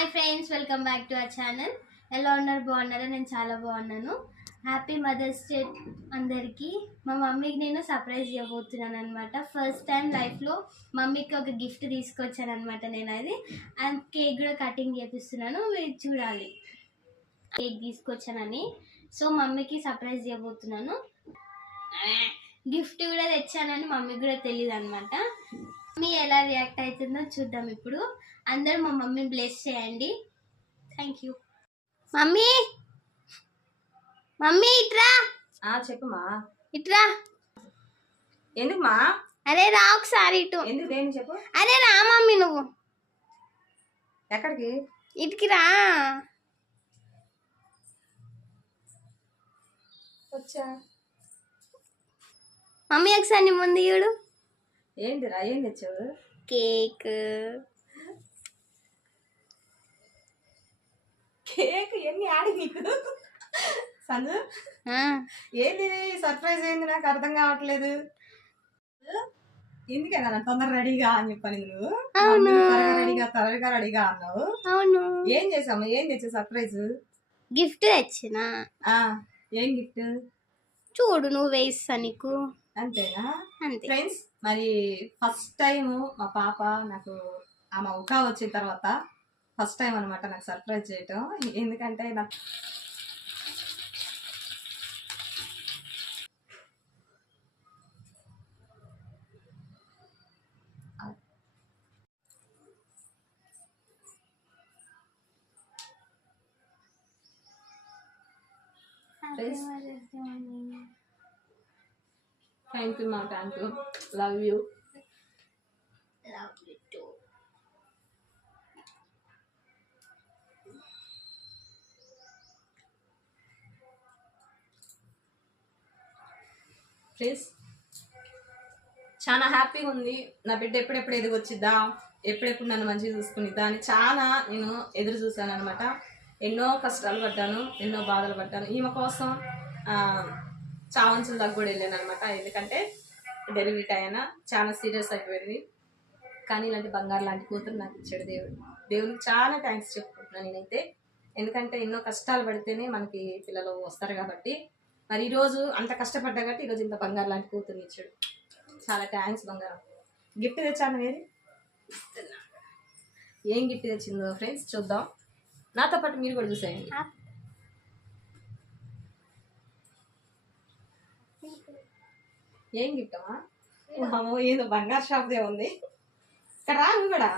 Hi friends, welcome back to our channel. ఎలా ఉన్నారు? బాగున్నారా? నేను చాలా బాగున్నాను. హ్యాపీ మదర్స్ డే అందరికీ. మా మమ్మీకి నేను సర్ప్రైజ్ ఇవ్వబోతున్నాను అనమాట. ఫస్ట్ టైం లైఫ్లో మమ్మీకి ఒక గిఫ్ట్ తీసుకొచ్చాను అనమాట. నేను అది కేక్ కూడా కటింగ్ చేపిస్తున్నాను, మీరు చూడాలి. కేక్ తీసుకొచ్చానని, సో మమ్మీకి సర్ప్రైజ్ ఇవ్వబోతున్నాను. గిఫ్ట్ కూడా తెచ్చానని మమ్మీకి కూడా తెలియదు అనమాట. మమ్మీ ఎలా రియాక్ట్ అవుతుందో చూద్దాం ఇప్పుడు. అందరూ మా మమ్మీ బ్లెస్ చేయండి. Thank you. మమ్మీ మమ్మీ ఇట్రా. చెప్పుమా. ఇట్రా. ఎందుకు మా? అరే రా ఒకసారి ఇటు. ఎందుకు ఏం చెప్పు. అరే రా మమ్మీ, నువ్వు ఎక్కడికి? ఇటుకి రా. వచ్చా మమ్మీ ఒకసారి నీ ముందు చూడు. ఏంటిరా, ఏం తెచ్చావు? కేక్. కేక్ ఎన్ని ఆడి నీకు సంజు? ఏంది సర్ప్రైజ్ ఏంది? నాకు అర్థం కావట్లేదు. ఎందుకే కదా తొందర రెడీగా అని చెప్పని నువ్వు త్వరగా రెడీగా అన్నావు. అవును. ఏం చేసాము? ఏం తెచ్చావు సర్ప్రైజ్? గిఫ్ట్ తెచ్చిన. ఏం గిఫ్ట్? చూడు, నువ్వు వేస్తా నీకు. అంతేనా? అంతే. ఫ్రెండ్స్, మరి ఫస్ట్ టైం మా పాప నాకు ఆమె ఉకా వచ్చిన తర్వాత ఫస్ట్ టైం అనమాట నాకు సర్ప్రైజ్ చేయటం. ఎందుకంటే నాకు థ్యాంక్ యూ మా, thank you, love you. Please, చాలా హ్యాపీగా ఉంది. నా బిడ్డ ఎప్పుడెప్పుడు ఎదిగొచ్చిద్దా, ఎప్పుడెప్పుడు నన్ను మంచిగా చూసుకునిద్దా అని చాలా నేను ఎదురు చూశాను అనమాట. ఎన్నో కష్టాలు పడ్డాను, ఎన్నో బాధలు పడ్డాను. ఈమె కోసం చావంచుల దగ్గర కూడా వెళ్ళాను అనమాట. ఎందుకంటే డెలివరీ అయినా చాలా సీరియస్ అయిపోయింది. కానీ ఇలాంటి బంగారు లాంటి కూతురు నాకు ఇచ్చాడు దేవుడు. దేవునికి చాలా థ్యాంక్స్ చెప్పుకుంటున్నాను నేనైతే. ఎందుకంటే ఎన్నో కష్టాలు పడితేనే మనకి పిల్లలు వస్తారు కాబట్టి. మరి ఈరోజు అంత కష్టపడ్డా కాబట్టి ఈరోజు ఇంత బంగారు లాంటి కూతుర్ని ఇచ్చాడు. చాలా థ్యాంక్స్ బంగారం. గిఫ్ట్ తెచ్చాను ఏది? ఏం గిఫ్ట్ తెచ్చిందో ఫ్రెండ్స్ చూద్దాం. నాతో పాటు మీరు కూడా చూసేయండి. ఏం గిఫ్ట్ అమ్మా? ఏదో బంగారు షాప్దే ఉంది. ఇక్కడ రా, నువ్వు కూడా